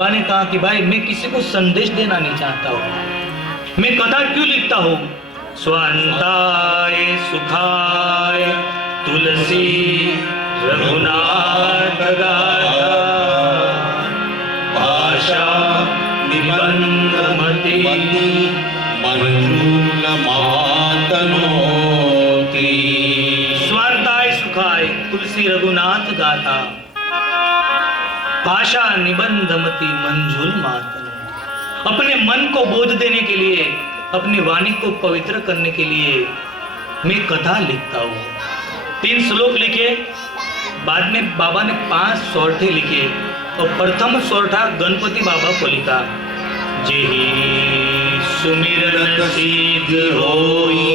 बाबा ने कहा कि भाई मैं किसी को संदेश देना नहीं चाहता हूं, मैं कथा क्यों लिखता हूं? स्वांताय सुखाय तुलसी रघुनाथ गाथा भाषा निबंधमति मंजूल मातनोति। स्वांताय सुखाय तुलसी रघुनाथ गाथा भाषा निबंधमति मंजूल मातन। अपने मन को बोध देने के लिए, अपनी वाणी को पवित्र करने के लिए मैं कथा लिखता हूँ। 3 श्लोक लिखे, बाद में बाबा ने 5 सोरठे लिखे और प्रथम सोरठा गणपति बाबा को लिखा। जेहि सुमिरन सिद्धि होई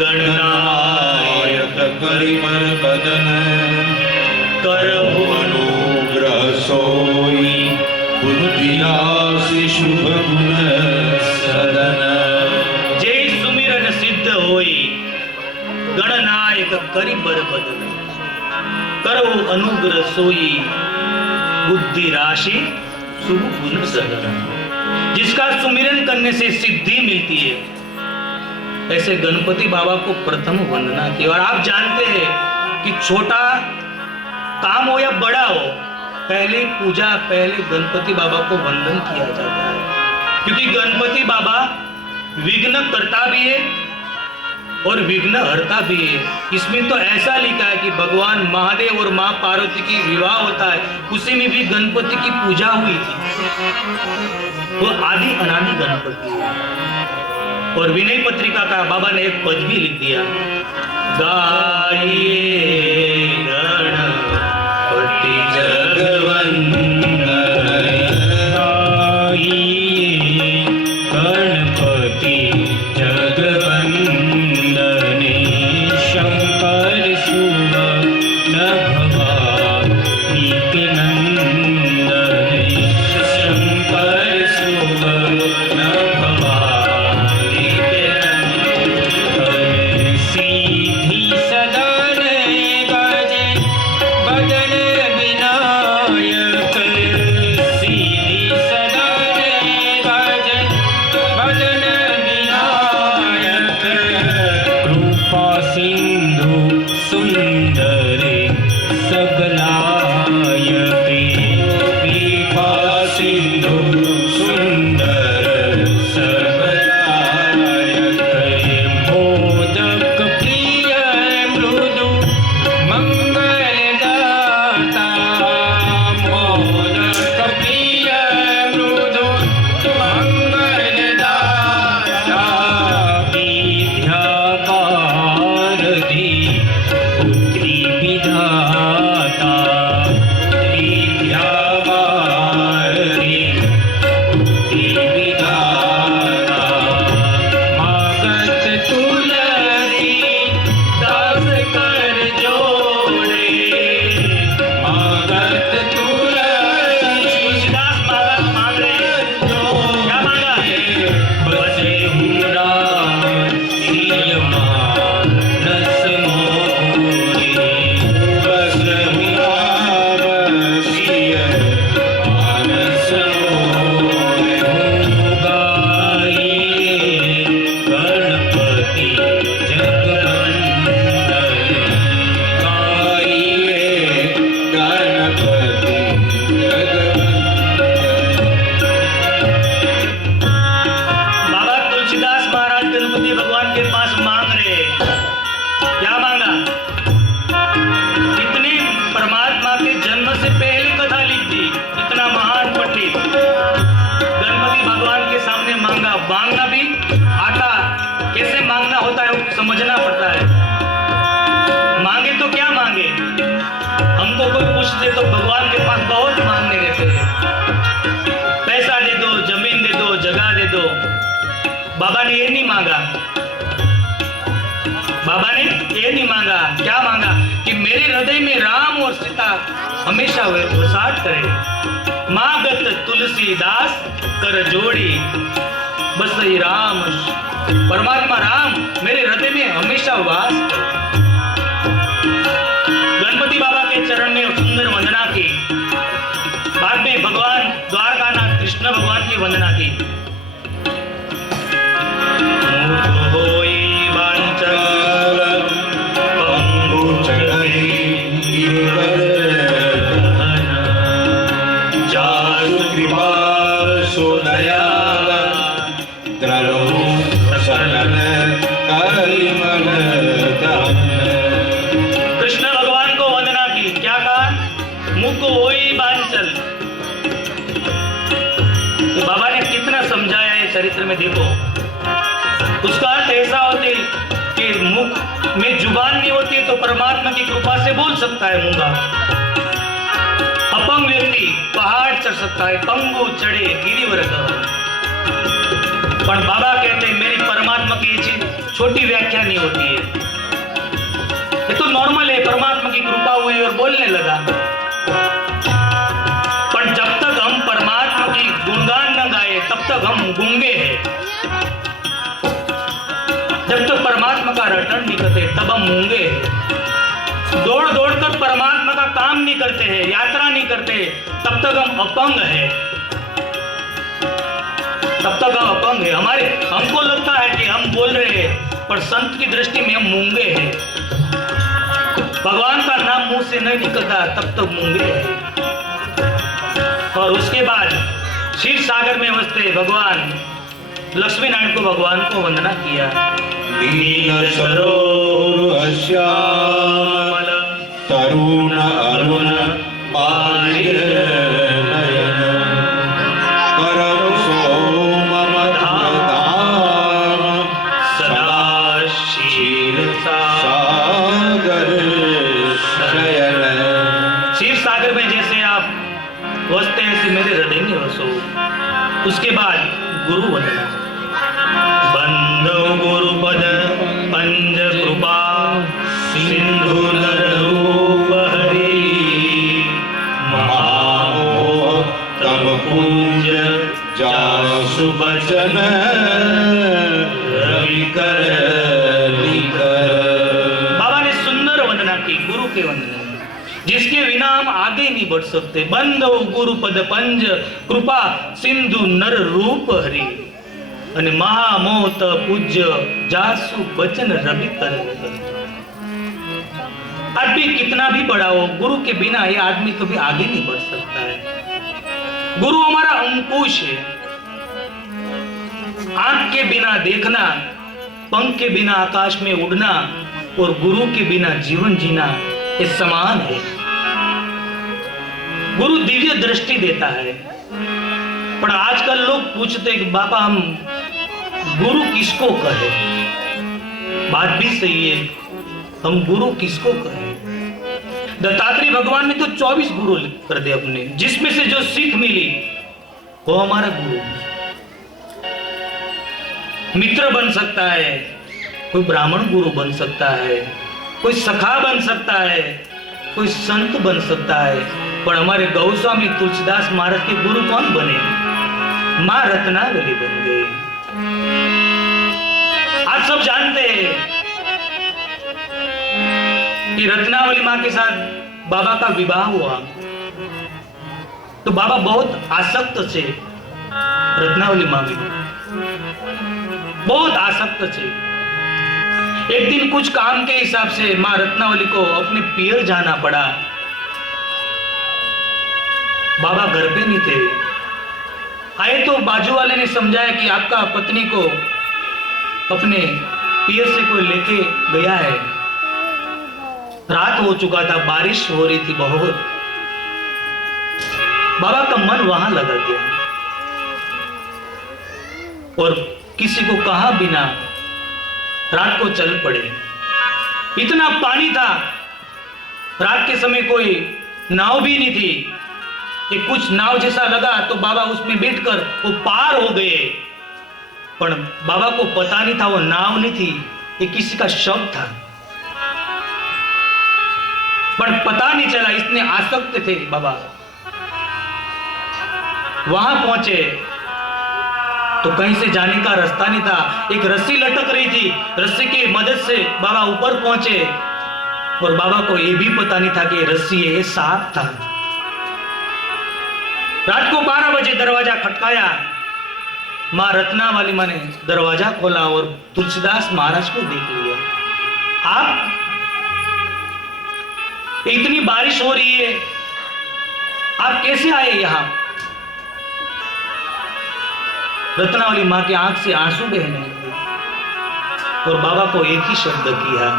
गणनायक करिमर बदन करहु अनुग्रह सोई बुद्धि राशि शुभ गुण सदन। जय सुमिरन सिद्ध होई गणनायक करि बर बदन करहु अनुग्रह सोई बुद्धि राशि शुभ गुण सदन। जिसका सुमिरन करने से सिद्धि मिलती है, ऐसे गणपति बाबा को प्रथम वंदना की। और आप जानते हैं कि छोटा काम हो या बड़ा हो, पहले पूजा, पहले गणपति बाबा को वंदन किया जाता है, क्योंकि गणपति बाबा विघ्न करता भी है और विघ्न हरता भी है। इसमें तो ऐसा लिखा है कि भगवान महादेव और मां पार्वती की विवाह होता है, उसी में भी गणपति की पूजा हुई थी। वो आदि अनादि गणपति है। और विनय पत्रिका का बाबा ने एक पद भी लिख दिया, गाइए गणपति जगवंदन, गाइए गणपति जगवंदने शंकर सुव भवानी के नंदने शंकर सुव भवानी के नंदने सीधी सदन गजे बदन विनायक सीधी सदन गजे बदन विनायक कृपा सिंधु सुंदर सगलायके कृपा सिंधु सुंदर सगलायके मोदक प्रिय मृदु मंगलदाता मोदक प्रिय मृदु मंगलदाता विद्यावारधि पुत्री विधाता विद्यावारधि पुत्री विधाता मागत तुलसी दास कर जोड़े मागत तुलसी तुलसीदास महाराज मांग रहे हैं, क्या मांगा? बसे हुरा श्रिय मानस मोरे बस हुरा श्रिय मानस मोरे गाइए गणपति जगवंदन गाइए गणपति बाबा तुलसीदास महाराज गणपति भगवान के पास मांग रहे हैं, क्या मांगा? इतने परमात्मा के जन्म से पहले कथा लिख दी, इतना महान पंडित गणपति भगवान के सामने मांगा। मांगना भी आता, कैसे मांगना होता है वो समझना पड़ता है। मांगे तो क्या मांगे? हमको कोई पूछ दे तो भगवान के पास बहुत मांगने रहते हैं, पैसा दे दो, जमीन दे दो, जगह दे दो। बाबा ने ये नहीं मांगा, बाबा ने ये नहीं मांगा। क्या मांगा? कि मेरे हृदय में राम और सीता हमेशा वसाट करे। मागत तुलसीदास कर जोड़ी बस ही राम, परमात्मा राम मेरे हृदय में हमेशा वास करे। गणपति बाबा के चरण में सुंदर वंदना की। बाद में भगवान द्वार वंदना की। मुख होई वांछल पंगु चढ़ई गिरवर दहन। जासु कृपा सुदयाल द्रलो शरण करिमल दहन। कृष्ण भगवान को वंदना की। क्या कहा? मुख होई वांछल। तो बाबा ने कितना समझाया है चरित्र में, देखो। उसका अर्थ ऐसा होते कि मुख में जुबान नहीं होती तो परमात्मा की कृपा से बोल सकता है मूंगा। अपंग व्यक्ति पहाड़ चढ़ सकता है, पंगु चढ़े गिरिवर दहन। पर बाबा कहते हैं मेरी परमात्मा की चीज छोटी व्याख्या नहीं होती है, ये तो नॉर्मल है। परमात्मा की कृपा हुई और बोलने लगा। पर जब तक हम परमात्मा की गुणगान न गाए तब तक हम गूंगे हैं। जब तक परमात्मा का रटन नहीं करते तब हम मूंगे हैं। दौड़ दौड़ कर परमात्मा का काम नहीं करते हैं, यात्रा नहीं करते, तब तक हम अपंग हैं। तब तक हम अपंग हैं। हमको लगता है कि हम बोल रहे हैं, पर संत की दृष्टि में हम मूंगे हैं। भगवान का नाम मुंह से नहीं निकलता तब तक मूंगे हैं। और उसके बाद क्षीर सागर में बसते भगवान लक्ष्मी नारायण को भगवान को वंदना किया। दीन सरोवर श्यामल तरुण अरुण बालिर नयन। करु सोम मधुधाम सदा क्षीर सागर शयन। क्षीर सागर में जैसे आप बसते हैं ऐसे मेरे हृदय में बसो। उसके बाद गुरु वंदना। बंदो गुरुपद पंज कृपा सिंधु नर रूप हरि। महामोह तब पूज्य जासु बचन रवि कर लिकर। बाबा ने सुंदर वंदना की, गुरु के वंदना जिसके बिना हम आगे नहीं बढ़ सकते। बंदो गुरुपद पंज कृपा सिंधु नर रूप हरि। અને महामोत पूज्य जासु बचन रवि कर। आदमी कितना भी बड़ा हो, गुरु के बिना ये आदमी कभी आगे नहीं बढ़ सकता है। गुरु हमारा अंकुश है। आंख के बिना देखना, पंख के बिना आकाश में उड़ना और गुरु के बिना जीवन जीना ये समान है। गुरु दिव्य दृष्टि देता है। पर आजकल लोग पूछते हैं कि बाबा हम गुरु किसको कहे? बात भी सही है, हम गुरु किसको कहे? दत्तात्रेय भगवान ने तो 24 गुरु कर दिए अपने, जिसमें से जो सीख मिली वो हमारा गुरु। मित्र बन सकता है, कोई ब्राह्मण गुरु बन सकता है, कोई सखा बन सकता है, कोई संत बन सकता है। पर हमारे गौस्वामी तुलसीदास महाराज के गुरु कौन बने? मां रत्नावली बन गए। आप सब जानते हैं कि रत्नावली मां के साथ बाबा का विवाह हुआ तो बाबा बहुत आसक्त थे रत्नावली मां में, बहुत आसक्त थे। एक दिन कुछ काम के हिसाब से मां रत्नावली को अपने पियर जाना पड़ा। बाबा घर पे नहीं थे। आए तो बाजू वाले ने समझाया कि आपका पत्नी को अपने पियर से कोई लेके गया है। रात हो चुका था, बारिश हो रही थी बहुत। बाबा का मन वहां लगा गया और किसी को कहा बिना रात को चल पड़े। इतना पानी था, रात के समय कोई नाव भी नहीं थी। कि कुछ नाव जैसा लगा तो बाबा उसमें बैठकर वो पार हो गए। पर बाबा को पता नहीं था वो नाव नहीं थी, ये किसी का शव था। पर पता नहीं चला, इतने आसक्त थे बाबा। वहां पहुंचे तो कहीं से जाने का रास्ता नहीं था। एक रस्सी लटक रही थी, रस्सी की मदद से बाबा ऊपर पहुंचे और बाबा को यह भी पता नहीं था कि रस्सी ये सांप था। रात को 12 बजे दरवाजा खटकाया माँ रत्नावली माँ ने दरवाजा खोला और तुलसीदास महाराज को देख लिया। आप, इतनी बारिश हो रही है, आप कैसे आए यहां? रत्नावली माँ की आंख से आंसू बहने लगे और बाबा को एक ही शब्द किया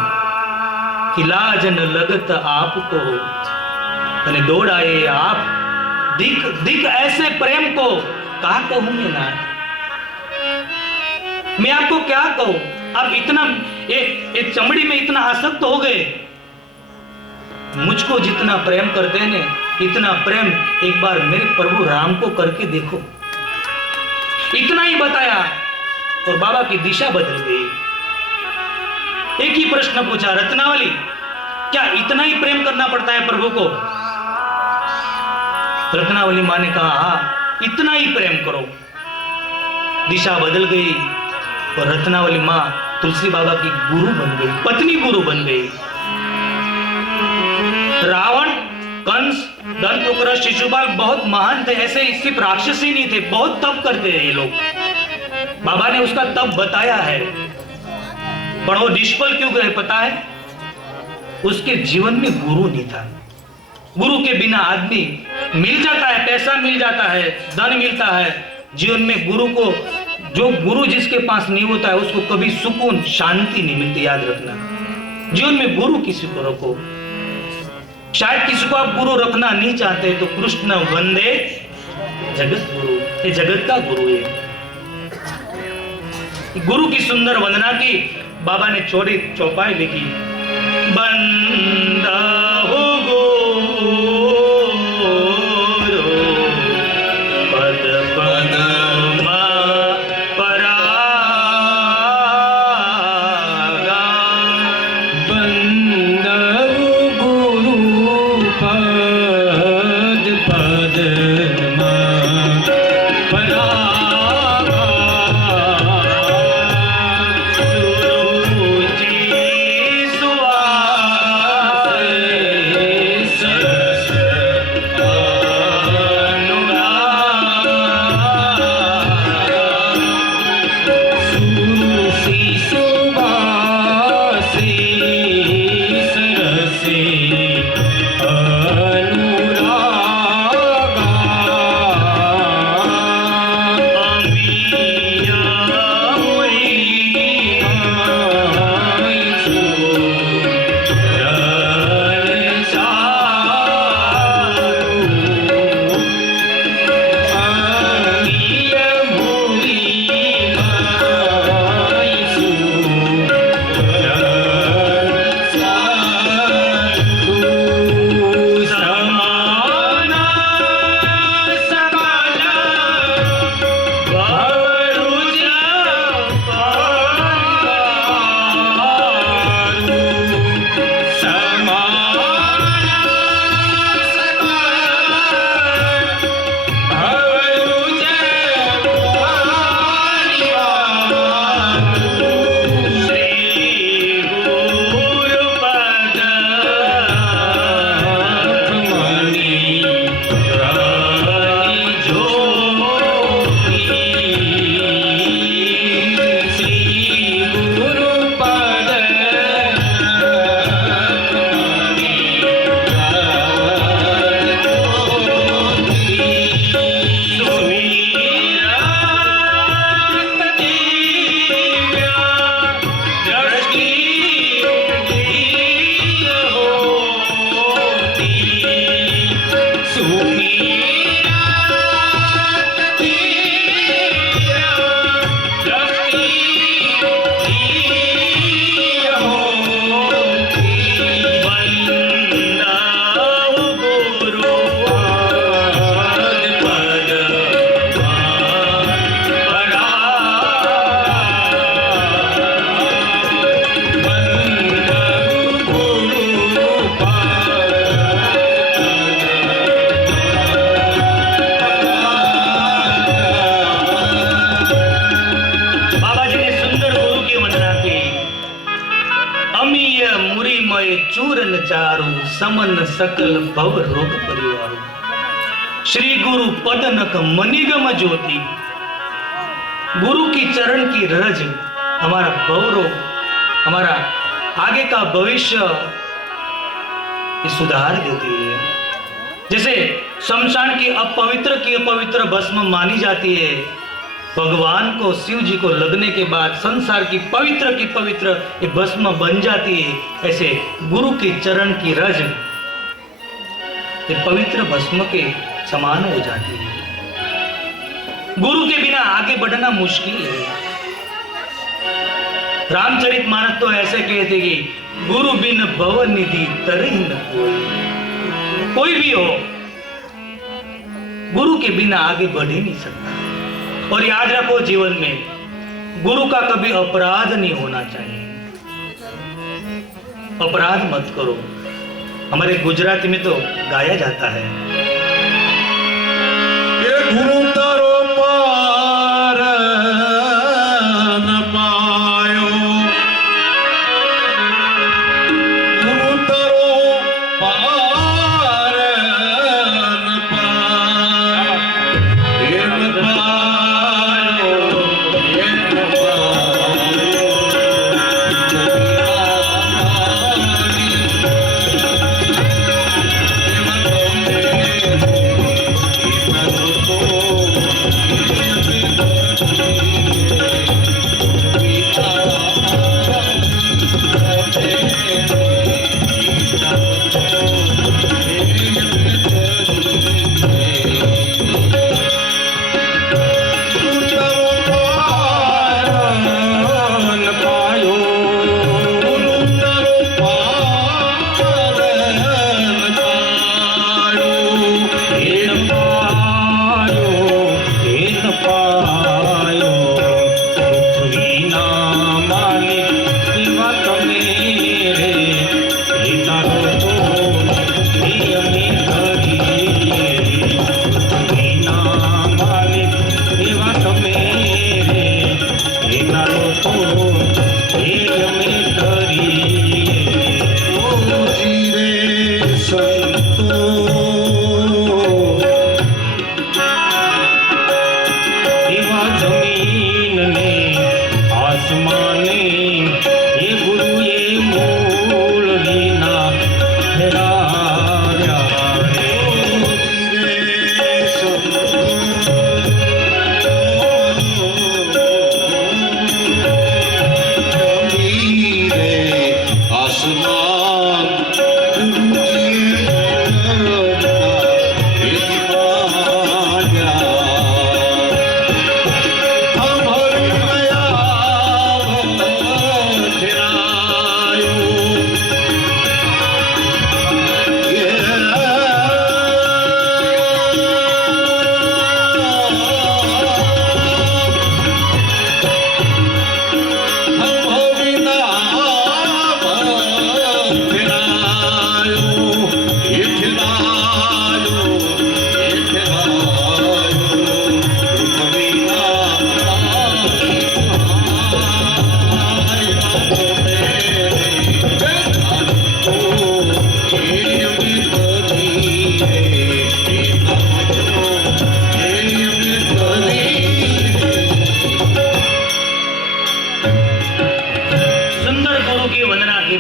कि लाज न लगत आपको मैंने दौड़ आए आप, दिख दिख ऐसे प्रेम को कहा कहूंगे ना, मैं आपको क्या कहूं? आप इतना एक चमड़ी में इतना आसक्त हो गए। मुझको जितना प्रेम करते हैं ने, इतना प्रेम एक बार मेरे प्रभु राम को करके देखो। इतना ही बताया और बाबा की दिशा बदल गई। एक ही प्रश्न पूछा, रत्नावली क्या इतना ही प्रेम करना पड़ता है प्रभु को? रत्नावली माँ ने कहा हाँ, इतना ही प्रेम करो। दिशा बदल गई और रत्नावली माँ तुलसी बाबा की गुरु बन गई, पत्नी गुरु बन गई। रावण, कंस, दंतुक्र, शिशुपाल बहुत महान थे, ऐसे सिर्फ राक्षसी नहीं थे, बहुत तप करते हैं ये लोग। बाबा ने उसका तप बताया है, पर वो निष्फल क्यों गए पता है? उसके जीवन में गुरु नहीं था। गुरु के बिना आदमी मिल जाता है, पैसा मिल जाता है, धन मिलता है, जीवन में गुरु को, जो गुरु जिसके पास नहीं होता है उसको कभी सुकून शांति नहीं मिलती। याद रखना, जीवन में गुरु किसी को रखो। शायद किसी को आप गुरु रखना नहीं चाहते तो कृष्ण वंदे जगत गुरु, ये जगत का गुरु है। गुरु की सुंदर वंदना की बाबा ने चौड़ी चौपाई लिखी, बंदा हो गुरु पद पद परागा, बंदा गुरु पद पद परागा, चूरन चारु समन सकल भव रोग परिवार। श्री गुरु पदनक मनिगम ज्योति गुरु की चरण की रज हमारा गौरव, हमारा आगे का भविष्य ये सुधार देती है। जैसे शमशान की अपवित्र भस्म मानी जाती है, भगवान को, शिव जी को लगने के बाद संसार की पवित्र ये भस्म बन जाती है, ऐसे गुरु की चरण की रज ये पवित्र भस्म के समान हो जाती है। गुरु के बिना आगे बढ़ना मुश्किल है। रामचरितमानस तो ऐसे कहते कि गुरु बिन भव निधि तरहि न कोई भी हो, गुरु के बिना आगे बढ़ ही नहीं सकता। और याद रखो, जीवन में गुरु का कभी अपराध नहीं होना चाहिए। अपराध मत करो। हमारे गुजराती में तो गाया जाता है, ये गुरु तारो पार न पायो, गुरु तारो पार न पायो, ये न पायो, ये न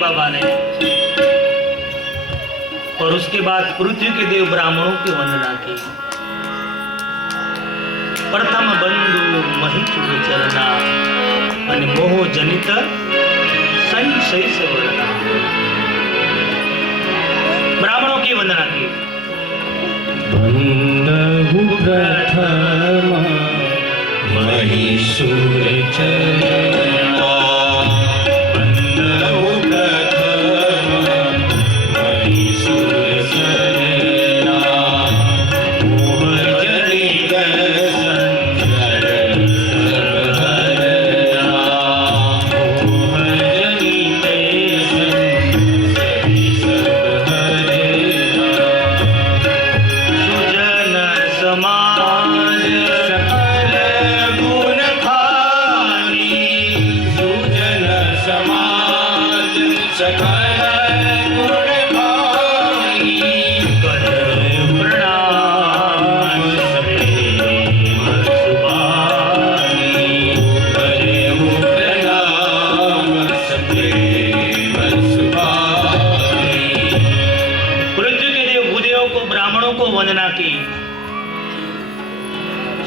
बाबा ने, और उसके बाद पृथ्वी के देव ब्राह्मणों की वंदना की। प्रथम बंधु महिचुर चरना અને મોહ જનિત संशय से वर्णना। ब्राह्मणों की वंदना की। बंधु प्रथम महिषुर चरना, समाज सकल गुण खानी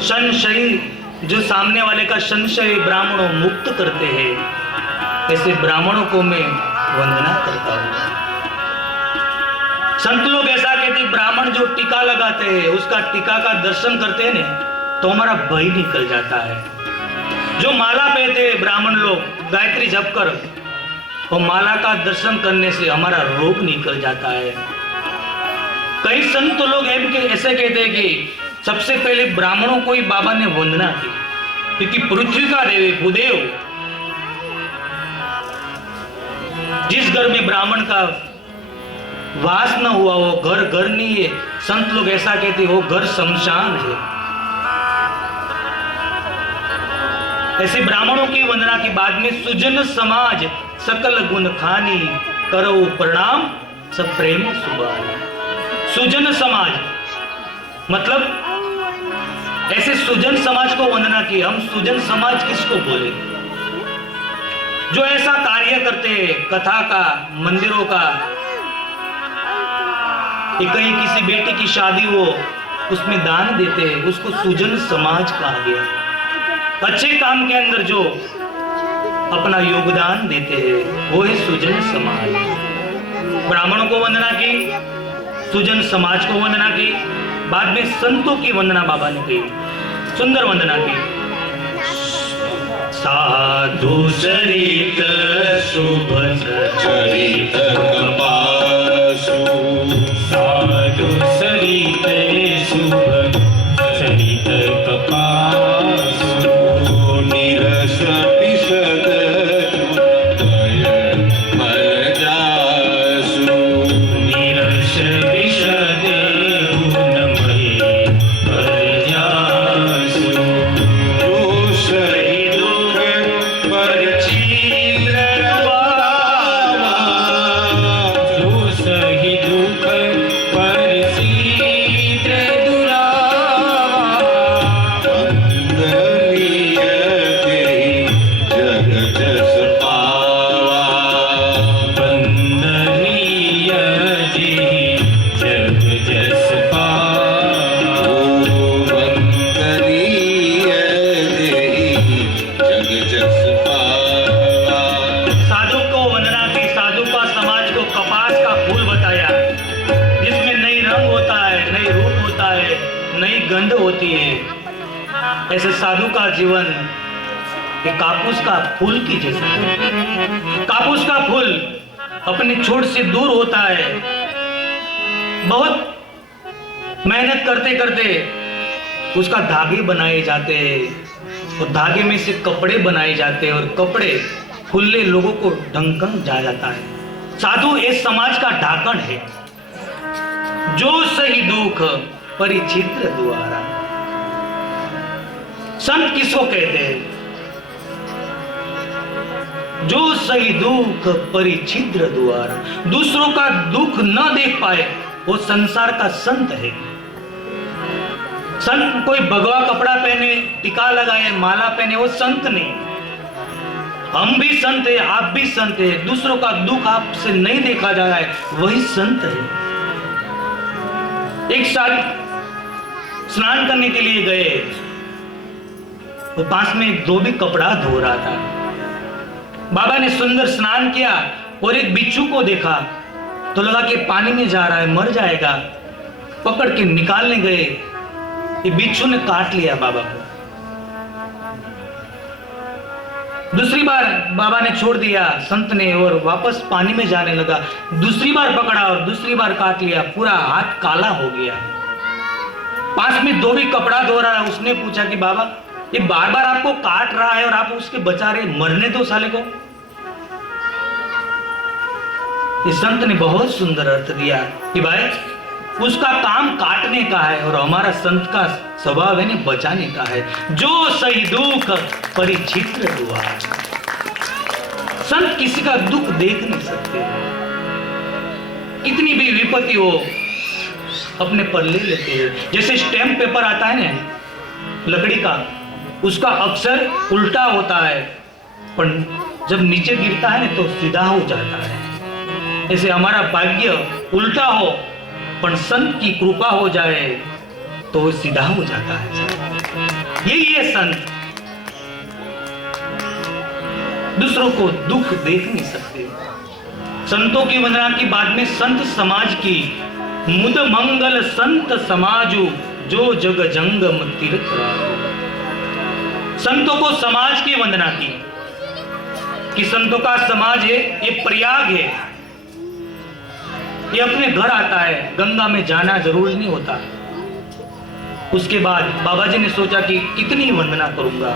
संशय, जो सामने वाले का संशय ब्राह्मणों मुक्त करते हैं, ऐसे ब्राह्मणों को मैं वंदना करता हूँ। संत लोग ऐसा कहते हैं, ब्राह्मण जो टीका लगाते हैं, उसका टीका का दर्शन करते हैं ना, तो हमारा भय निकल जाता है। जो माला पहनते हैं ब्राह्मण लोग, गायत्री जप कर, और माला का दर्शन करने से हमारा रोग निकल जाता है। कई संत लोग ऐसे कहते हैं कि सबसे पहले ब्राह्मणों को ही बाबा ने वंदना की, क्योंकि पृथ्वी का देव भूदेव, जिस घर में ब्राह्मण का वास न हुआ वो घर घर नहीं है। संत लोग ऐसा कहते हैं, वो घर शमशान है। ऐसे ब्राह्मणों की वंदना के बाद में सुजन समाज सकल गुण खानी, करो प्रणाम सब प्रेम सुबानी। सुजन समाज मतलब ऐसे सुजन समाज को वंदना की। हम सुजन समाज किसको बोले? जो ऐसा कार्य करते हैं, कथा का, मंदिरों का, कहीं किसी बेटी की शादी हो उसमें दान देते हैं, उसको सुजन समाज कहा गया। अच्छे काम के अंदर जो अपना योगदान देते हैं वो है सुजन समाज। ब्राह्मणों को वंदना की, सुजन समाज को वंदना की, बाद में संतों की वंदना बाबा ने की, सुंदर वंदना की। साधु चरित शुभ चरित कपासु, साधु चरित शुभ चरित कपासु, निरस पिसद फल जासु, निरस विशद गुणमय फल जासु, जो सही दुख पर छिद्र दुआवा, जो सही दुख पर शीघ्र दुरावा, वंदनीय तेहि जग जस पावा, वंदनीय जेहि जग जस पावा। वंदनीय तेहि जग जस पावा। साधु को वंदना की, साधु का समाज को कपास का फूल बताया, जिसमें नई रंग होता है, नई रूप होता है, नई गंध होती है। ऐसे साधु का जीवन एक कापूस का फूल की जैसा है। कापूस का फूल अपने छोड़ से दूर होता है। बहुत मेहनत करते करते उसका धागे बनाए जाते हैं, और धागे में से कपड़े बनाए जाते हैं, और कपड़े खुले लोगों को ढंकन जा जाता है। साधु इस समाज का ढाकन है। जो सही दुख परिचित्र द्वारा। संत किसको कहते हैं? जो सही दुख परिचित्र द्वारा, दूसरों का दुख न देख पाए वो संसार का संत है। संत कोई भगवा कपड़ा पहने, टीका लगाए, माला पहने, वो संत नहीं। हम भी संत है, आप भी संत है। दूसरों का दुख आपसे नहीं देखा जा रहा है, वही संत है। एक साल स्नान करने के लिए गए, तो पास में एक धोबी कपड़ा धो रहा था। बाबा ने सुंदर स्नान किया और एक बिच्छू को देखा, तो लगा कि पानी में जा रहा है, मर जाएगा। पकड़ के निकालने गए, ये बिच्छू ने काट लिया बाबा को। दूसरी बार बाबा ने छोड़ दिया संत ने, और वापस पानी में जाने लगा। दूसरी बार पकड़ा और दूसरी बार काट लिया, पूरा हाथ काला हो गया। पास में धोबी कपड़ा धो रहा है, उसने पूछा कि बाबा ये बार बार आपको काट रहा है और आप उसके बचा रहे, मरने दो साले को। इस संत ने बहुत सुंदर अर्थ दिया कि भाई उसका काम काटने का है और हमारा संत का स्वभाव है बचाने का है। जो सही दुख परिचित्र हुआ। संत किसी का दुख देख नहीं सकते, कितनी भी विपत्ति हो अपने पर ले लेते हैं। जैसे स्टैम्प पेपर आता है ना लकड़ी का, उसका अक्षर उल्टा होता है, पर जब नीचे गिरता है ना तो सीधा हो जाता है। ऐसे हमारा भाग्य उल्टा हो, पर संत की कृपा हो जाए तो सीधा हो जाता है। यही है संत। दूसरों को दुख देख नहीं सकते। संतों की वंदना की बाद में संत समाज की मुद मंगल संत समाजु जो जग जंगम तीर्थ राजु। संतों को समाज की वंदना की कि संतों का समाज है, ये प्रयाग है, ये अपने घर आता है, गंगा में जाना जरूरी नहीं होता। उसके बाद बाबा जी ने सोचा कि कितनी वंदना करूंगा,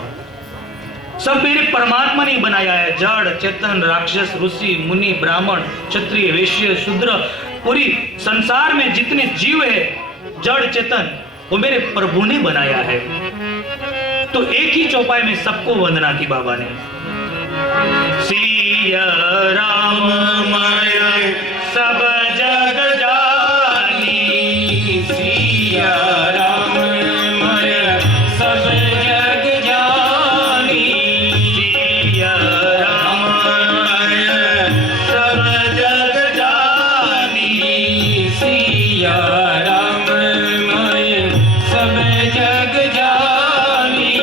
सब मेरे परमात्मा ने बनाया है। जड़ चेतन राक्षस ऋषि मुनि ब्राह्मण क्षत्रिय वैश्य शूद्र, पूरी संसार में जितने जीव है जड़ चेतन, वो मेरे प्रभु ने बनाया है। तो एक ही चौपाई में सबको वंदना की बाबा ने। सिया राम माया सब जग जानी, सिया राम माया सब जग जानी, सिया राम माया सब जग जानी, सिया राम माया सब जग जानी।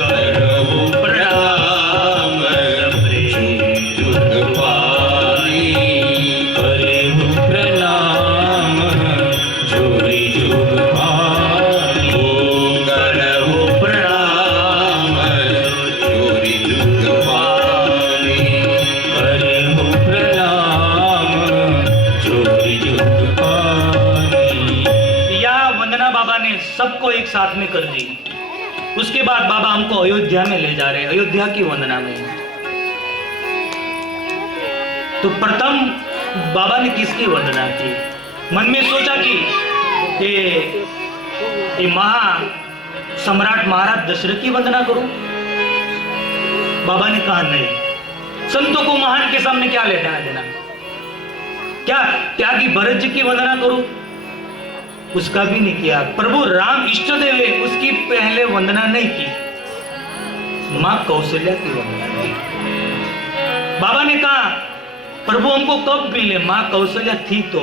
करहु प्रणाम जुग पानी, करहु प्रणाम जोरी जुग पानी, करहु प्रणाम जोरी जुग पानी। करहु प्रणाम जोरी जुग पानी। यह वंदना बाबा ने सबको एक साथ में कर दी। उसके बाद बाबा हमको अयोध्या में ले जा रहे हैं, अयोध्या की वंदना में। तो प्रथम बाबा ने किसकी वंदना की? मन में सोचा कि ये महा सम्राट महाराज दशरथ की वंदना करूं। बाबा ने कहा नहीं, संतों को महान के सामने क्या लेना देना, क्या त्यागी भरत जी की वंदना करूं? उसका भी नहीं किया। प्रभु राम इष्ट देव है, उसकी पहले वंदना नहीं की, मां कौशल्या की वंदना की। बाबा ने कहा प्रभु हमको कब मिले, मां कौशल्या थी तो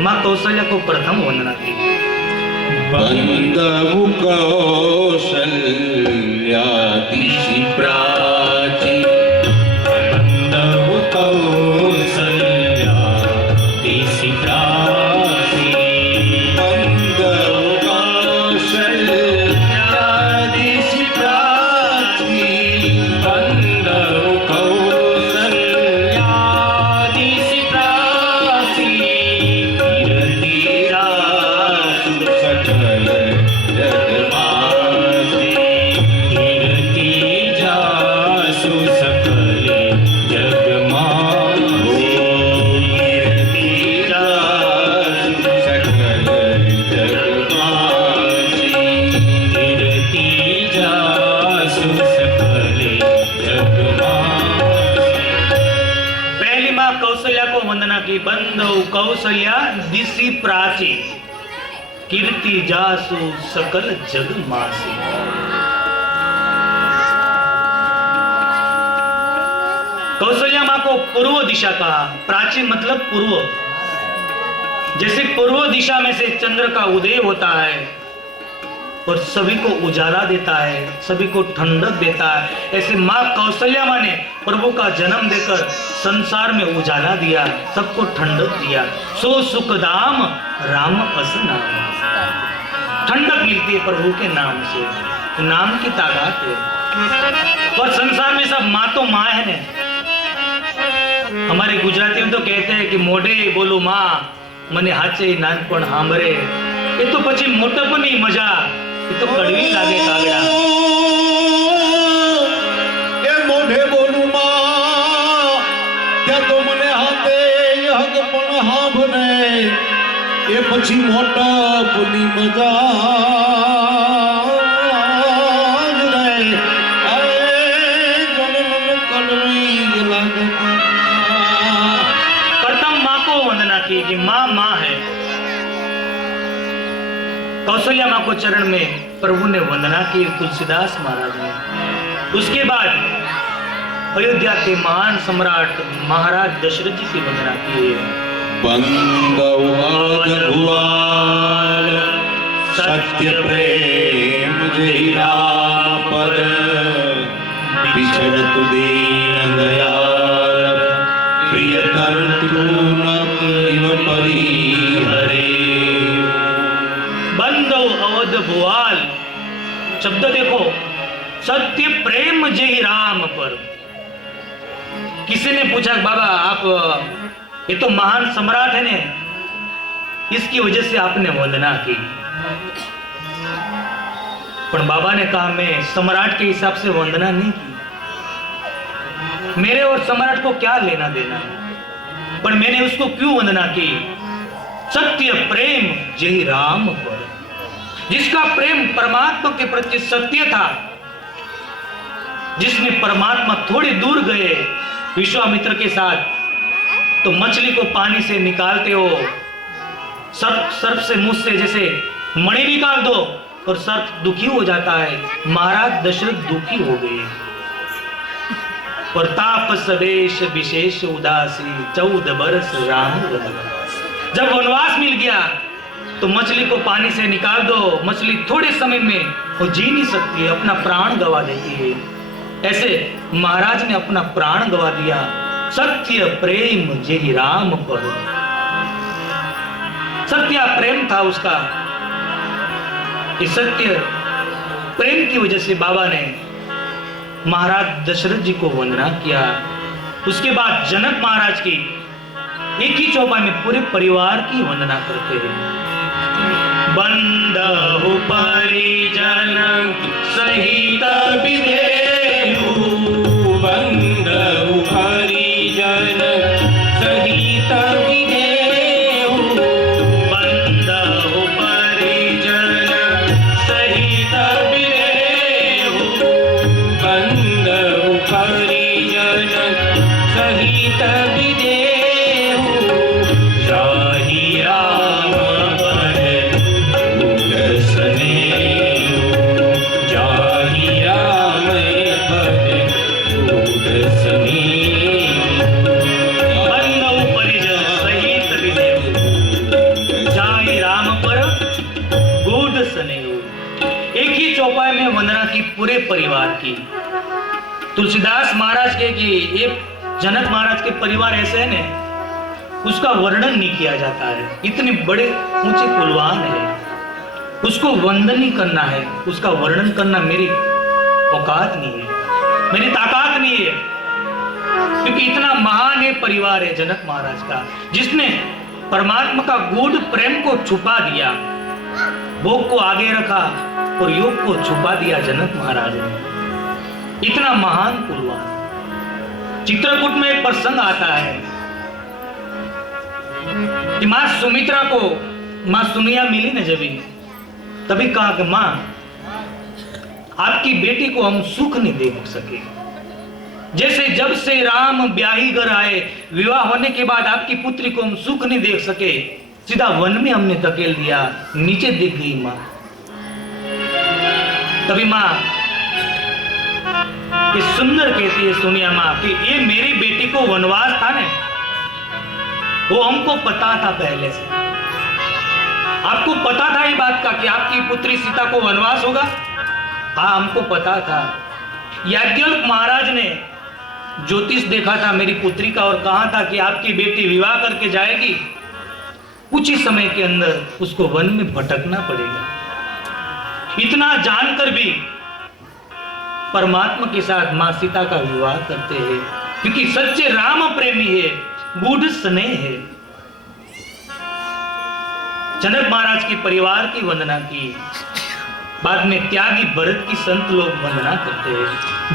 मां कौशल्या को प्रथम वंदना की। बंदु कौशल्या दिशि प्राची, बंदु कौशल्या दिशि प्राची, बंदु कौशल्या दिशि प्राची, बंदु कौशल्या दिशि प्राची, कीर्ति रासु सकल जगमासी, कीर्ति जासु सकल जगमासी, कीर्ति रासु सकल जगमासी। कीर्ति जासु सकल जगमासी। पहली मां कौशल्या को वंदना की। बंधु कौशल्या दिशि प्राची, कीर्ति जासु सकल जगमासी। कौशल्या मां को पूर्व दिशा कहा। प्राची मतलब पूर्व। जैसे पूर्व दिशा में से चंद्र का उदय होता है और सभी को उजाला देता है, सभी को ठंडक देता है, ऐसे मां कौशल्या मां ने प्रभु का जन्म देकर संसार में उजाला दिया, सबको ठंडक दिया। सो सुखदाम राम अस नाम, ठंडक मिलती है प्रभु के नाम से, नाम की ताकत है। और संसार में सब माँ तो माँ है ने। हमारे गुजराती में तो कहते हैं कि मोढे बोलू माँ मने हाचे नानपण हांभरे। ये तो पछी मोटपनी मजा, ये तो कड़वी लागे कागड़ा। એ મોઢે બોલું માં ત્યાં તો મને હાથે હક પણ હાંભને એ પછી મોટા પુની મજા જ રે અરે જન્મ કલવી લાગે प्रथम माँ को वंदना की कि माँ माँ है। कौशल्या माँ को चरण में प्रभु ने वंदना की, तुलसीदास महाराज ने। उसके बाद अयोध्या के महान सम्राट महाराज दशरथ जी की वंदना की है। બંધવાદ ભુવાલ સત્ય પ્રેમ दीन दयाल प्रिय कर्तृ परिहरे। बंदो अवध भुआल, शब्द देखो, सत्य प्रेम जय राम पर। किसी ने पूछा बाबा आप, ये तो महान सम्राट है ने, इसकी वजह से आपने वंदना की। पर बाबा ने कहा मैं सम्राट के हिसाब से वंदना नहीं की, मेरे और सम्राट को क्या लेना देना, पर मैंने उसको क्यों वंदना की? सत्य प्रेम जय राम पर, जिसका प्रेम परमात्मा के प्रति सत्य था, जिसने परमात्मा थोड़ी दूर गए विश्वामित्र के साथ, तो मछली को पानी से निकालते हो, सर्प से मुंह से जैसे मणि निकाल दो और सर्प दुखी हो जाता है, महाराज दशरथ दुखी हो गए। और ताप सदेश विशेष उदासी 14 बरस राम वनवास। जब वनवास मिल गया तो मछली को पानी से निकाल दो, मछली थोड़े समय में वो जी नहीं सकती है, अपना प्राण गवा देती है। ऐसे महाराज ने अपना प्राण गवा दिया। सत्य प्रेम जय राम पर, सत्य प्रेम था उसका। इस सत्य प्रेम की वजह से बाबा ने महाराज दशरथ जी को वंदना किया। उसके बाद जनक महाराज की एक ही चौपाई में पूरे परिवार की वंदना करते हैं। बंधु परिजन सहित विदेहु, बंधु परिजन सहित विदेहु, बंधु परिजन सहित विदेहु, बंधु परिजन सहित विदेहु, जाहि राम पर गुण स्नेहु, जाहि राम पर गुण स्नेहु, बंधु परिजन सहित विदेहु, जाहि राम पर गूढ़ स्नेहु। एक ही चौपाई में वंदना की पूरे परिवार की। तुलसीदास महाराज के कि ये जनक महाराज के परिवार ऐसे है ने, उसका वर्णन नहीं किया जाता है। इतने बड़े ऊंचे कुलवान है, उसको वंदन ही करना है, उसका वर्णन करना मेरी औकात नहीं है, मेरी ताकत नहीं है, क्योंकि इतना महान है परिवार है जनक महाराज का, जिसने परमात्मा का गूढ़ प्रेम को छुपा दिया, भोग को आगे रखा और योग को छुपा दिया जनक महाराज ने। इतना महान कुलवान। चित्रकूट में एक प्रसंग आता है कि मां सुमित्रा को मां सुनिया मिली न जब, तभी कहा कि मां आपकी बेटी को हम सुख नहीं दे सके। जैसे जब से राम ब्याही घर आए, विवाह होने के बाद आपकी पुत्री को हम सुख नहीं दे सके, सीधा वन में हमने धकेल दिया, नीचे दिख गई मां। तभी मां ये सुंदर कहती है सुनिया मां कि ये मेरी बेटी को वनवास था ने, वो हमको पता था पहले से। आपको पता था ये बात का कि आपकी पुत्री सीता को वनवास होगा? हाँ, हमको पता था। याज्ञवल्क्य महाराज ने ज्योतिष देखा था मेरी पुत्री का और कहा था कि आपकी बेटी विवाह करके जाएगी, कुछ ही समय के अंदर उसको वन में भटकना पड़ेगा। इतना जानकर भी परमात्मा के साथ मां सीता का विवाह करते हैं, क्योंकि सच्चे राम प्रेमी है, गूढ़ स्नेह है। जनक महाराज के परिवार की वंदना की, बाद में त्यागी भरत की संत लोग वंदना करते हैं।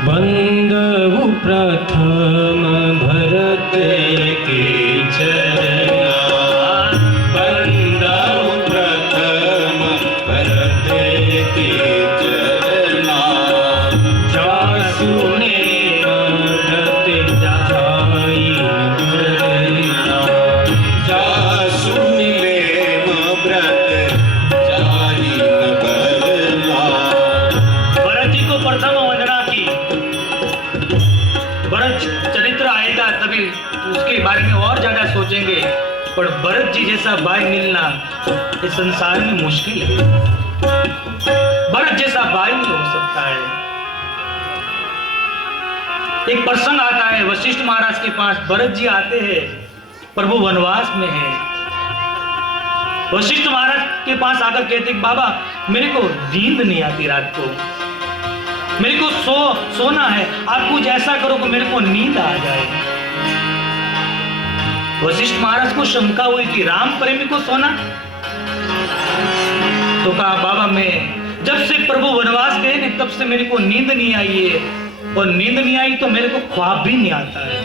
बंधु प्रथम भरत के चरना, बंधु प्रथम भरत के चरना, जासुने भरत जाई चरना, जासुने भरत जाई चरना। भरत जी को प्रथम वंदना की। भरत चरित्र आएगा तभी उसके बारे में और ज्यादा सोचेंगे, पर भरत जी जैसा भाई मिलना इस संसार में मुश्किल है। भरत जैसा भाई नहीं हो सकता है। एक प्रसंग आता है, वशिष्ठ महाराज के पास भरत जी आते हैं, प्रभु वनवास में है। वशिष्ठ महाराज के पास आकर कहते हैं, बाबा मेरे को नींद नहीं आती रात को, मेरे को सोना है, आप कुछ ऐसा करो कि मेरे को नींद आ जाए। वशिष्ठ महाराज को शंका हुई कि राम प्रेमी को सोना, तो कहा बाबा मैं जब से प्रभु वनवास गए ना तब से मेरे को नींद नहीं आई है, और नींद नहीं आई तो मेरे को ख्वाब भी नहीं आता है।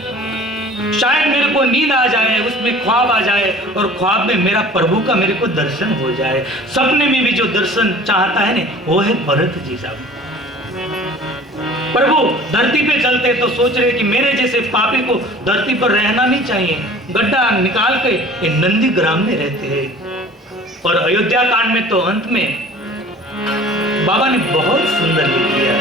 शायद मेरे को नींद आ जाए, उसमें ख्वाब आ जाए और ख्वाब में मेरा प्रभु का मेरे को दर्शन हो जाए। सपने में भी जो दर्शन चाहता है ना वो है भरत जी साहब। प्रभु धरती पे चलते तो सोच रहे कि मेरे जैसे पापी को धरती पर रहना नहीं चाहिए, गड्ढा निकाल के ये नंदी ग्राम में रहते हैं। और अयोध्या कांड में तो अंत में बाबा ने बहुत सुंदर लिख दिया,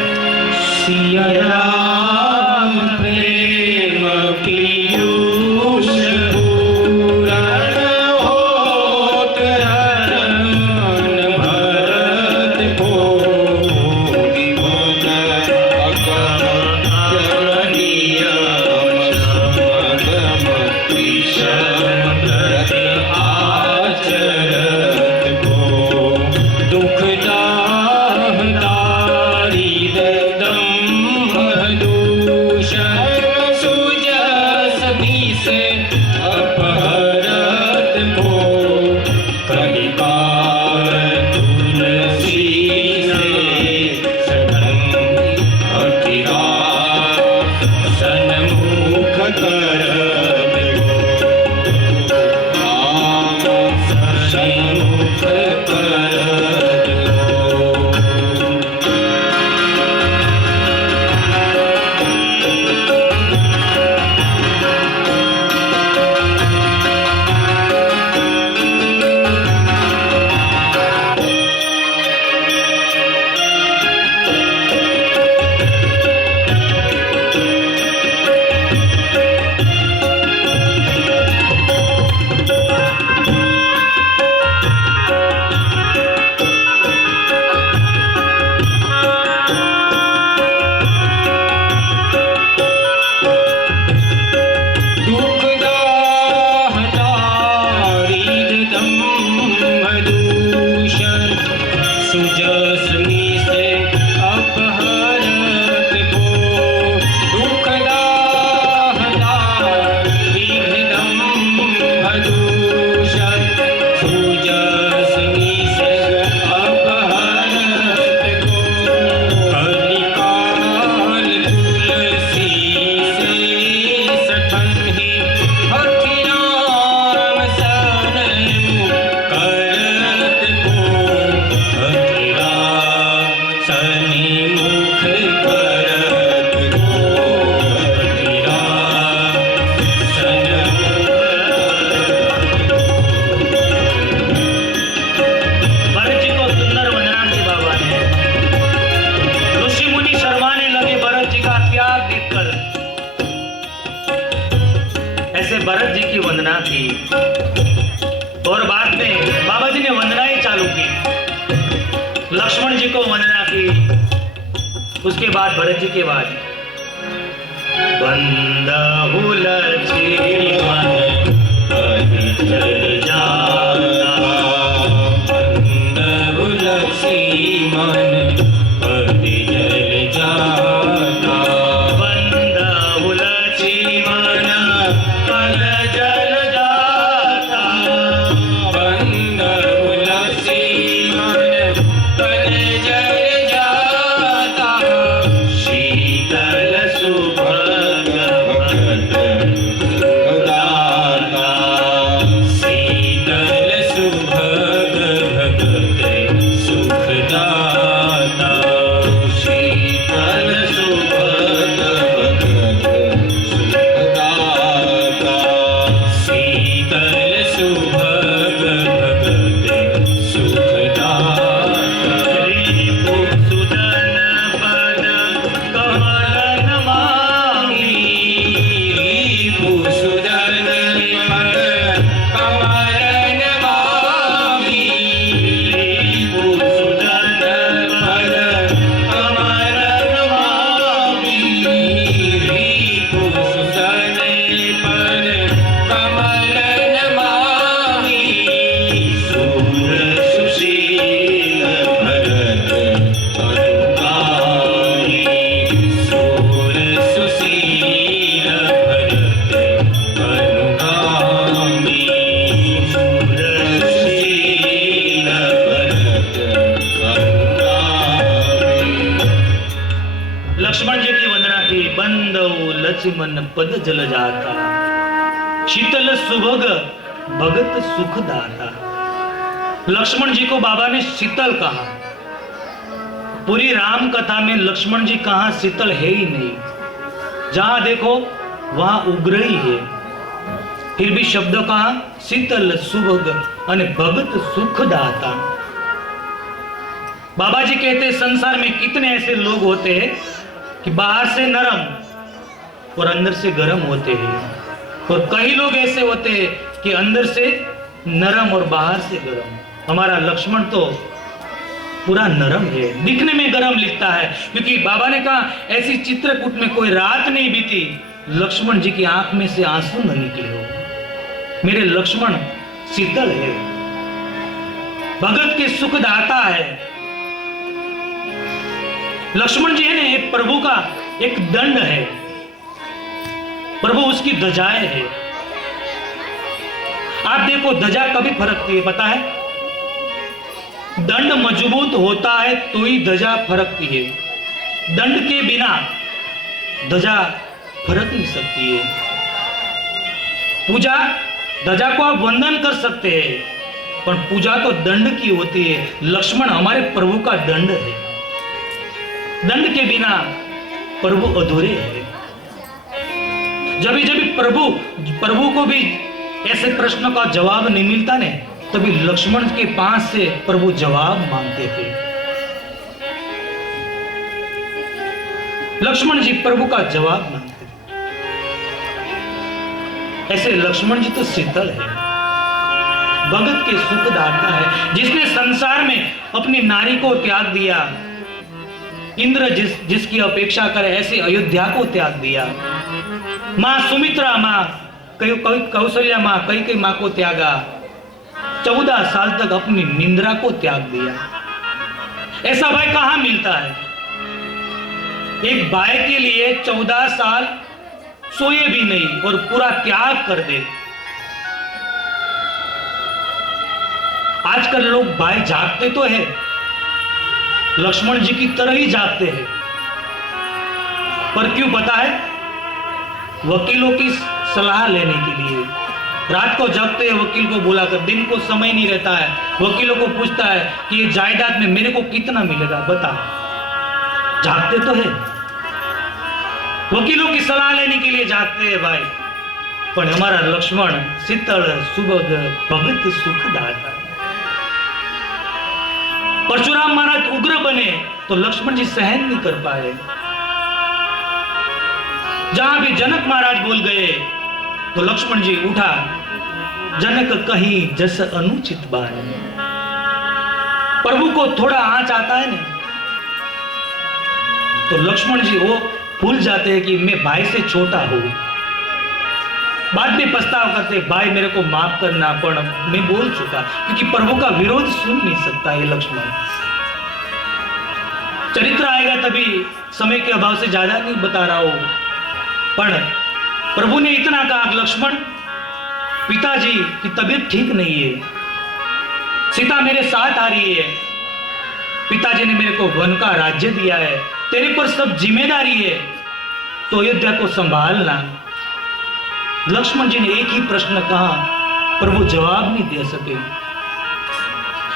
सिया राम प्रेम पीयूष पूरण होत हरण भरत को विभुन अकरणीय समगम विषम आचरत को दुखदा भरत जी की वंदना की और बाद में बाबा जी ने वंदनाएं चालू की, लक्ष्मण जी को वंदना की, उसके बाद भरत जी के बाद बंदहु लक्ष्मण पद जल जाता, बंदहु लक्ष्मण पद जल जाता, बंदहु लक्ष्मण पद जल जाता, बंदहु लक्ष्मण पद जल जाता, शीतल सुभग भगत दाता, शीतल लक्ष्मण जी की वंदना की। बंदौ लक्ष्मण पद जल जाता, शीतल सुभग भगत सुख दाता। लक्ष्मण जी को बाबा ने शीतल कहा। पूरी राम कथा में लक्ष्मण जी कहां शीतल है ही नहीं, जहां देखो वहां उग्र ही है। फिर भी शब्द कहा शीतल सुभग और भगत सुख दाता। बाबा जी कहते संसार में कितने ऐसे लोग होते हैं कि बाहर से नरम और अंदर से गर्म होते हैं, और कई लोग ऐसे होते हैं कि अंदर से नरम और बाहर से गर्म। हमारा लक्ष्मण तो पूरा नरम है, दिखने में गर्म लिखता है, क्योंकि बाबा ने कहा ऐसी चित्रकूट में कोई रात नहीं बीती लक्ष्मण जी की आंख में से आंसू न निकले हो। मेरे लक्ष्मण शीतल है, भगत के सुख दाता है। लक्ष्मण जी है ना, एक प्रभु का एक दंड है, प्रभु उसकी ध्वजाएं है। आप देखो ध्वजा कभी फरकती है पता है? दंड मजबूत होता है तो ही ध्वजा फरकती है, दंड के बिना ध्वजा फरक नहीं सकती है। पूजा ध्वजा को आप वंदन कर सकते हैं, पर पूजा तो दंड की होती है। लक्ष्मण हमारे प्रभु का दंड है, दंड के बिना प्रभु अधूरे है। जब जब प्रभु को भी ऐसे प्रश्न का जवाब नहीं मिलता ने, तभी लक्ष्मण के पास से प्रभु जवाब मांगते थे। लक्ष्मण जी प्रभु का जवाब मांगते थे। ऐसे लक्ष्मण जी तो शीतल है, भगत के सुख दाता है, जिसने संसार में अपनी नारी को त्याग दिया। इंद्र जिसकी अपेक्षा करे ऐसे अयोध्या को त्याग दिया। मां सुमित्रा, मां कौशल्या, मां कई मां को त्यागा। 14 साल तक अपनी निंद्रा को त्याग दिया। ऐसा भाई कहां मिलता है? एक भाई के लिए 14 साल सोए भी नहीं और पूरा त्याग कर दे। आजकल लोग भाई जागते तो है, लक्ष्मण जी की तरह ही जागते हैं, पर क्यों पता है? वकीलों की सलाह लेने के लिए रात को जगते हैं, वकील को बुलाकर। दिन को समय नहीं रहता है, वकीलों को पूछता है कि ये जायदाद में मेरे को कितना मिलेगा बता। जागते तो है, वकीलों की सलाह लेने के लिए जागते हैं भाई। पर हमारा लक्ष्मण शीतल सुभग भगत सुख दाता। परशुराम महाराज उग्र बने तो लक्ष्मण जी सहन नहीं कर पाए। जहां भी जनक महाराज बोल गए तो लक्ष्मण जी उठा। जनक कहीं जस अनुचित बात। प्रभु को थोड़ा आंच आता है ना, तो लक्ष्मण जी वो भूल जाते हैं कि मैं भाई से छोटा हूं। बाद में पछतावा करते, भाई मेरे को माफ करना, पर मैं बोल चुका, क्योंकि प्रभु का विरोध सुन नहीं सकता ये लक्ष्मण। चरित्र आएगा तभी, समय के अभाव से ज्यादा नहीं बता रहा हूं, पर प्रभु ने इतना कहा, लक्ष्मण पिताजी की तबीयत ठीक नहीं है, सीता मेरे साथ आ रही है, पिताजी ने मेरे को वन का राज्य दिया है, तेरे पर सब जिम्मेदारी है, तो अयोध्या को संभालना। लक्ष्मण जी ने एक ही प्रश्न कहा, प्रभु जवाब नहीं दे सके।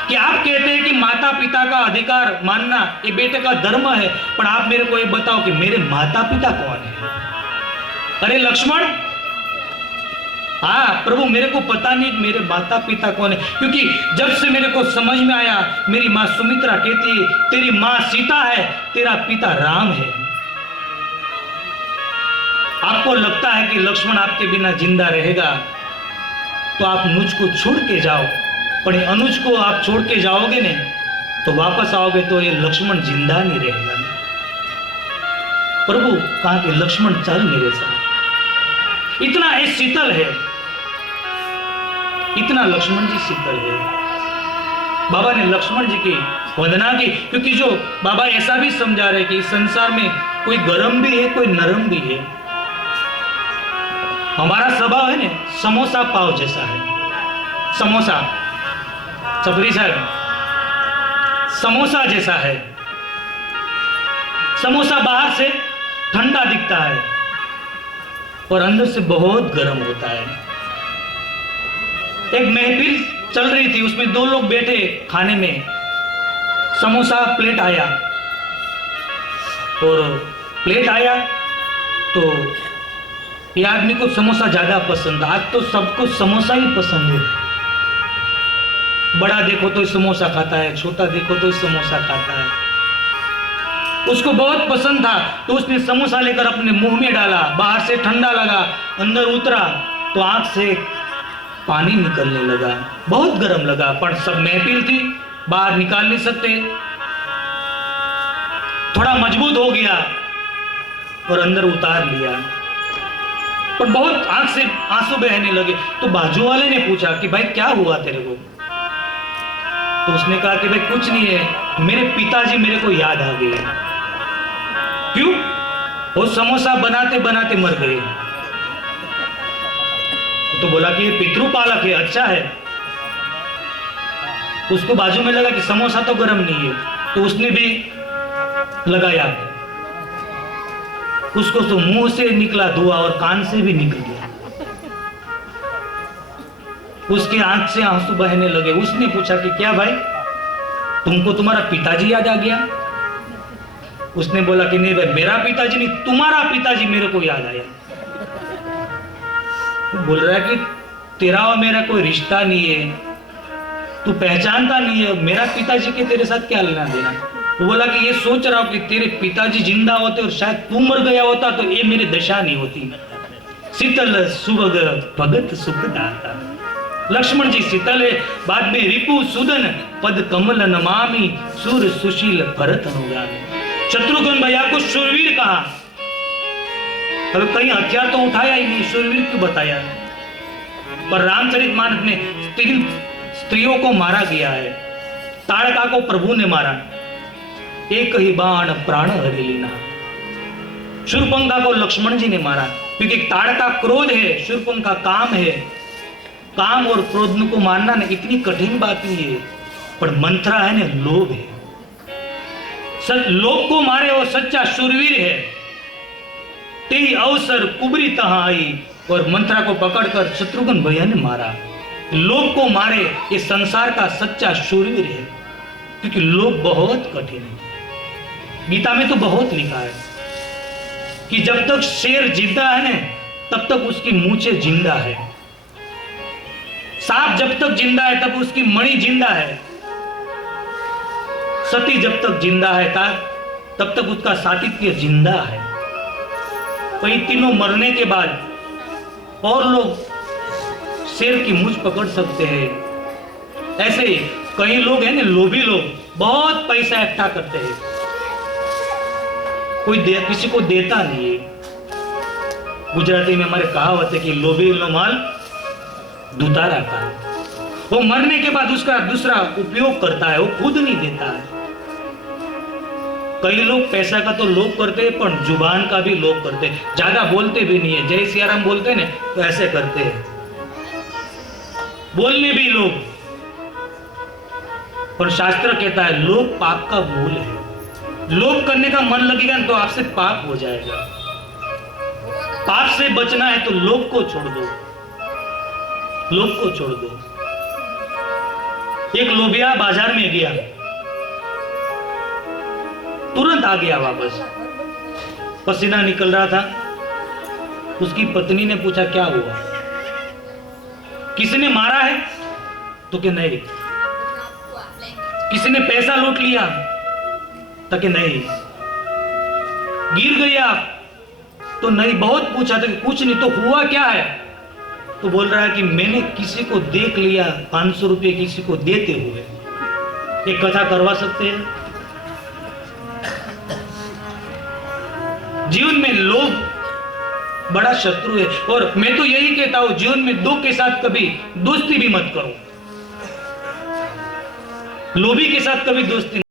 कि आप कहते हैं कि माता पिता का अधिकार मानना ये बेटे का धर्म है, पर आप मेरे को ये बताओ कि मेरे माता पिता कौन है? अरे लक्ष्मण, हाँ प्रभु मेरे को पता नहीं मेरे माता पिता कौन है, क्योंकि जब से मेरे को समझ में आया, मेरी माँ सुमित्रा कहती है तेरी माँ सीता है, तेरा पिता राम है। आपको लगता है कि लक्ष्मण आपके बिना जिंदा रहेगा, तो आप अनुज को छोड़ के जाओ, पर अनुज को आप छोड़ के जाओगे ने तो वापस आओगे तो ये लक्ष्मण जिंदा नहीं रहेगा। प्रभु कहा कि लक्ष्मण चल मेरे साथ। इतना ये शीतल है, इतना लक्ष्मण जी शीतल है। बाबा ने लक्ष्मण जी की वंदना की, क्योंकि जो बाबा ऐसा भी समझा रहे कि इस संसार में कोई गर्म भी है, कोई नरम भी है। हमारा स्वभाव है ना समोसा पाव जैसा है। समोसा सबरी साहब, समोसा जैसा है। समोसा बाहर से ठंडा दिखता है और अंदर से बहुत गर्म होता है। एक महफिल चल रही थी, उसमें दो लोग बैठे खाने में, समोसा प्लेट आया और प्लेट आया तो ये आदमी को समोसा ज्यादा पसंद। आज तो सबको समोसा ही पसंद है, बड़ा देखो तो समोसा खाता है, छोटा देखो तो समोसा खाता है। उसको बहुत पसंद था तो उसने समोसा लेकर अपने मुंह में डाला, बाहर से ठंडा लगा, अंदर उतरा तो आंख से पानी निकलने लगा, बहुत गर्म लगा। पर सब महफिल थी, बाहर निकाल नहीं सकते, थोड़ा मजबूत हो गया और अंदर उतार लिया, पर बहुत आंख से आंसू बहने लगे। तो बाजू वाले ने पूछा कि भाई क्या हुआ तेरे को? तो उसने कहा कि भाई कुछ नहीं है, मेरे पिताजी मेरे को याद आ गए। क्यों? वो समोसा बनाते बनाते मर गए। तो बोला कि ये पितृपालक है, अच्छा है। उसको बाजू में लगा कि समोसा तो गर्म नहीं है, तो उसने भी लगाया। उसको तो मुंह से निकला धुआं और कान से भी निकल गया, उसके आंख से आंसू बहने लगे। उसने पूछा कि क्या भाई तुमको तुम्हारा पिताजी याद आ गया? उसने बोला कि नहीं भाई, मेरा पिताजी नहीं, तुम्हारा पिताजी मेरे को याद आया। बोल रहा है कि तेरा और मेरा कोई रिश्ता नहीं है, तू पहचानता नहीं है, मेरा पिताजी के तेरे साथ क्या लेना देना? वो बोला कि ये सोच रहा हूं कि तेरे पिताजी जिंदा होते और शायद तू मर गया होता तो ये मेरी दशा नहीं होती। शीतल सुभग भगत सुख दाता। लक्ष्मण जी शीतल है, बाद में रिपु सुदन पद कमल नमामि सूर सुशील भरत अनुगामी। शत्रुघ्न भैया को शूरवीर कहा, अब कहीं हथियार तो उठाया ही नहीं, शूरवीर क्यों बताया? पर रामचरितमानस में 3 स्त्रियों को मारा गया है। ताड़का को प्रभु ने मारा, एक ही बाण प्राण हरि लीना। शूर्पणखा को लक्ष्मण जी ने मारा, क्योंकि ताड़का क्रोध है, शूर्पणखा काम है। काम और क्रोध को मारना ना इतनी कठिन बात नहीं है, पर मंत्रा है ना लोभ है। लोभ को मारे वो सच्चा शूरवीर है। तेही अवसर कुबरी तहां आई, और मंत्रा को पकड़कर शत्रुघ्न भैया ने मारा। लोभ को मारे ये संसार का सच्चा शूरवीर है, क्योंकि लोभ बहुत कठिन है। गीता में तो बहुत लिखा है कि जब तक शेर जिंदा है ना तब तक उसकी मूंछें जिंदा है, सांप जब तक जिंदा है तब उसकी मणि जिंदा है, सती जब तक जिंदा है तब तक उसका सातित्य जिंदा है। तो ये तीनों मरने के बाद और लोग शेर की मूंछ पकड़ सकते हैं। ऐसे कई लोग हैं ना लोभी लोग, बहुत पैसा इकट्ठा करते हैं, कोई किसी को देता नहीं है। गुजराती में हमारे कहावत है कि लोभी नो माल दूता रहता है। वो मरने के बाद उसका दूसरा उपयोग करता है, वो खुद नहीं देता है। कई लोग पैसा का तो लोभ करते हैं, पर जुबान का भी लोभ करते हैं, ज्यादा बोलते भी नहीं है। जय सियाराम बोलते हैं ना तो ऐसे करते हैं, बोलने भी लोग। पर शास्त्र कहता है लोभ पाप का मूल है। लोभ करने का मन लगेगा तो आपसे पाप हो जाएगा। पाप से बचना है तो लोभ को छोड़ दो, लोभ को छोड़ दो। एक लोभिया बाजार में गया, तुरंत आ गया वापस, पसीना निकल रहा था। उसकी पत्नी ने पूछा क्या हुआ, किसी ने मारा है? तो कि नहीं। किसी ने पैसा लूट लिया? तो कि नहीं। गिर गया? तो नहीं। बहुत पूछा था कि कुछ नहीं। तो हुआ क्या है? तो बोल रहा है कि मैंने किसी को देख लिया 500 रुपये किसी को देते हुए। एक कथा करवा सकते हैं? जीवन में लोभ बड़ा शत्रु है, और मैं तो यही कहता हूं जीवन में दो के साथ कभी दोस्ती भी मत करो। लोभी के साथ कभी दोस्ती